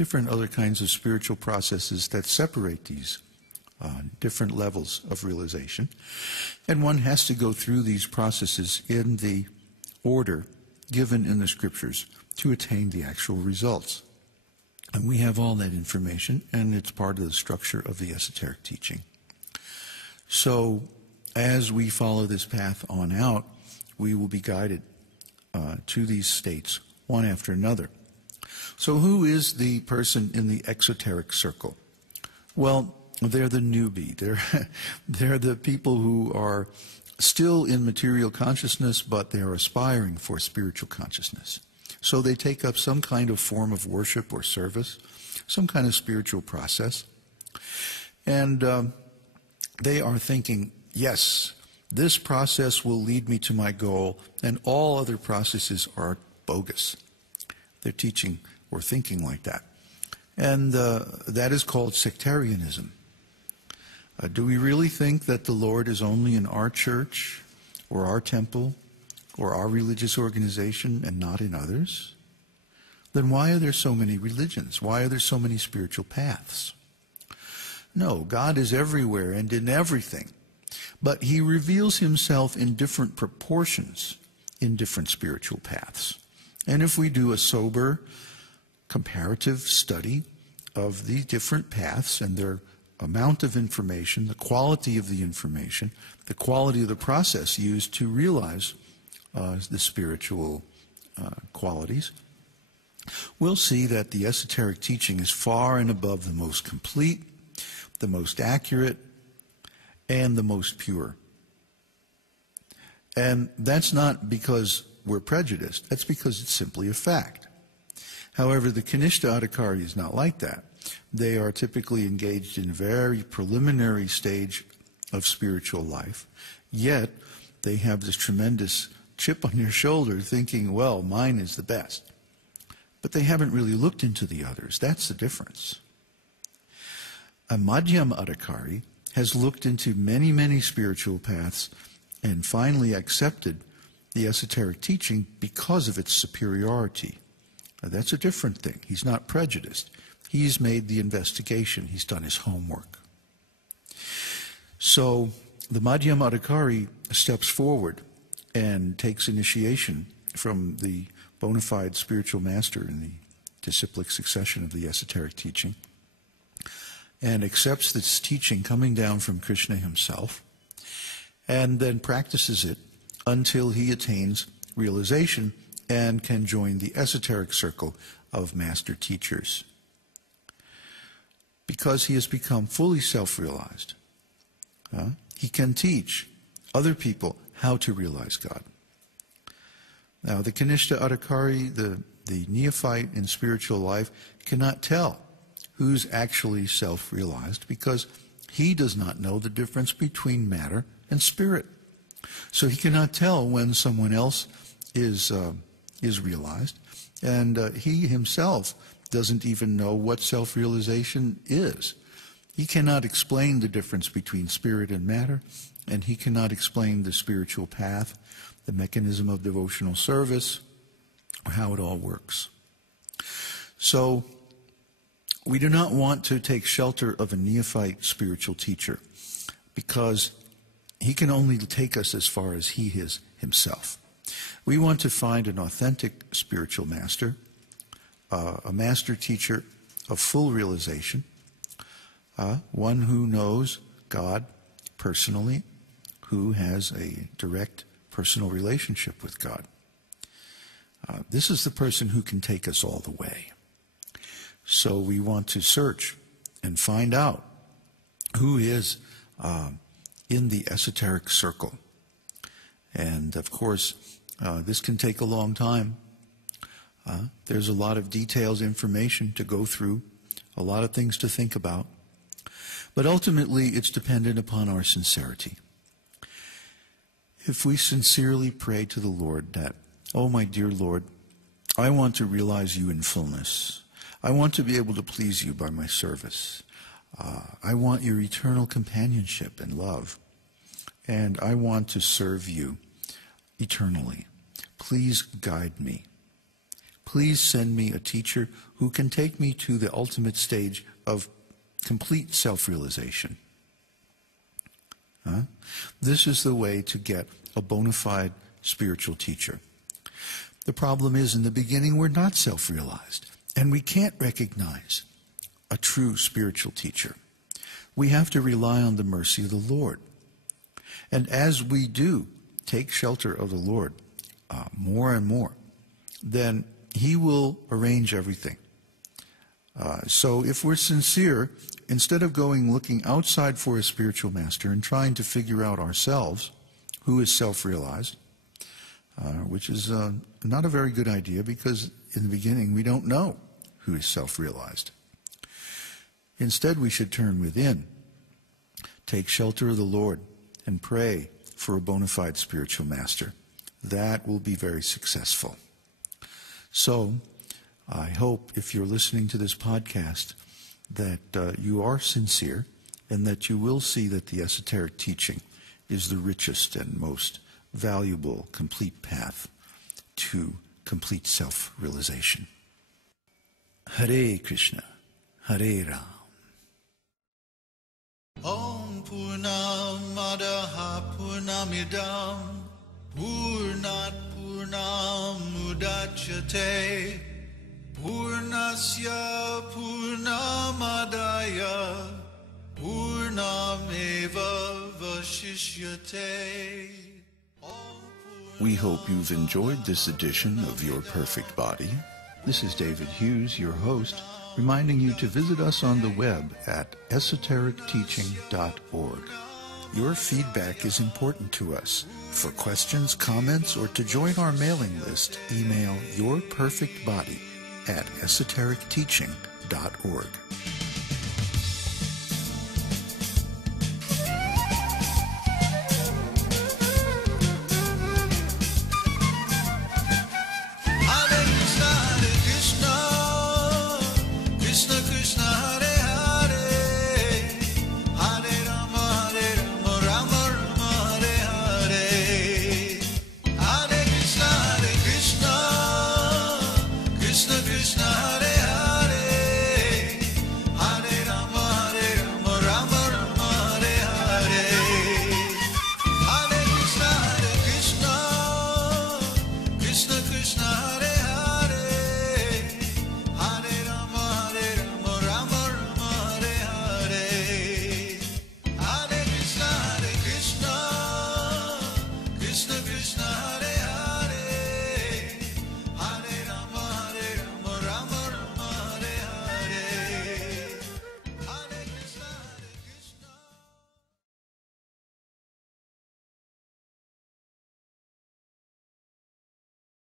different other kinds of spiritual processes that separate these different levels of realization. And one has to go through these processes in the order given in the scriptures to attain the actual results. And we have all that information, and it's part of the structure of the esoteric teaching. So as we follow this path on out, we will be guided to these states one after another. So who is the person in the exoteric circle? Well, they're the newbie. They're the people who are still in material consciousness, but they're aspiring for spiritual consciousness. So they take up some kind of form of worship or service, some kind of spiritual process. And they are thinking, yes, this process will lead me to my goal, and all other processes are bogus. They're teaching or thinking like that. And that is called sectarianism. Do we really think that the Lord is only in our church or our temple or our religious organization and not in others? Then why are there so many religions? Why are there so many spiritual paths? No, God is everywhere and in everything. But he reveals himself in different proportions in different spiritual paths. And if we do a sober, comparative study of the different paths and their amount of information, the quality of the information, the quality of the process used to realize the spiritual qualities, we'll see that the esoteric teaching is far and above the most complete, the most accurate, and the most pure. And that's not because we're prejudiced. That's because it's simply a fact. However, the Kanishta Adhikari is not like that. They are typically engaged in a very preliminary stage of spiritual life, yet they have this tremendous chip on their shoulder thinking, well, mine is the best. But they haven't really looked into the others. That's the difference. A Madhyam Adhikari has looked into many, many spiritual paths and finally accepted the esoteric teaching because of its superiority. Now, that's a different thing. He's not prejudiced. He's made the investigation. He's done his homework. So the Madhyam Adhikari steps forward and takes initiation from the bona fide spiritual master in the disciplic succession of the esoteric teaching, and accepts this teaching coming down from Krishna himself, and then practices it until he attains realization and can join the esoteric circle of master teachers. Because he has become fully self-realized, he can teach other people how to realize God. Now, the Kanishta Adhikari, the neophyte in spiritual life, cannot tell who's actually self-realized because he does not know the difference between matter and spirit. So he cannot tell when someone else is realized, and he himself doesn't even know what self-realization is. He cannot explain the difference between spirit and matter, and he cannot explain the spiritual path, the mechanism of devotional service, or how it all works. So we do not want to take shelter of a neophyte spiritual teacher because he can only take us as far as he is himself. We want to find an authentic spiritual master, a master teacher of full realization, one who knows God personally, who has a direct personal relationship with God. This is the person who can take us all the way. So we want to search and find out who is in the esoteric circle. And of course, this can take a long time. There's a lot of details, information to go through, a lot of things to think about. But ultimately, it's dependent upon our sincerity. If we sincerely pray to the Lord that, oh, my dear Lord, I want to realize you in fullness. I want to be able to please you by my service. I want your eternal companionship and love. And I want to serve you eternally. Please guide me. Please send me a teacher who can take me to the ultimate stage of complete self-realization. This is the way to get a bona fide spiritual teacher. The problem is, in the beginning, we're not self-realized, and we can't recognize a true spiritual teacher. We have to rely on the mercy of the Lord. And as we do take shelter of the Lord more and more, then He will arrange everything. So if we're sincere, instead of looking outside for a spiritual master and trying to figure out ourselves who is self-realized, which is not a very good idea, because in the beginning we don't know who is self-realized. Instead, we should turn within, take shelter of the Lord, and pray for a bona fide spiritual master. That will be very successful. So, I hope, if you're listening to this podcast, that you are sincere, and that you will see that the esoteric teaching is the richest and most valuable, complete path to complete self-realization. Hare Krishna, Hare Ram. Om Purnamadaha Purnamidam Purnat Purnamudachyate Purnasya Purnamadaya Purnameva Vashishyate. We hope you've enjoyed this edition of Your Perfect Body. This is David Hughes, your host, reminding you to visit us on the web at esotericteaching.org. Your feedback is important to us. For questions, comments, or to join our mailing list, email yourperfectbody@esotericteaching.org.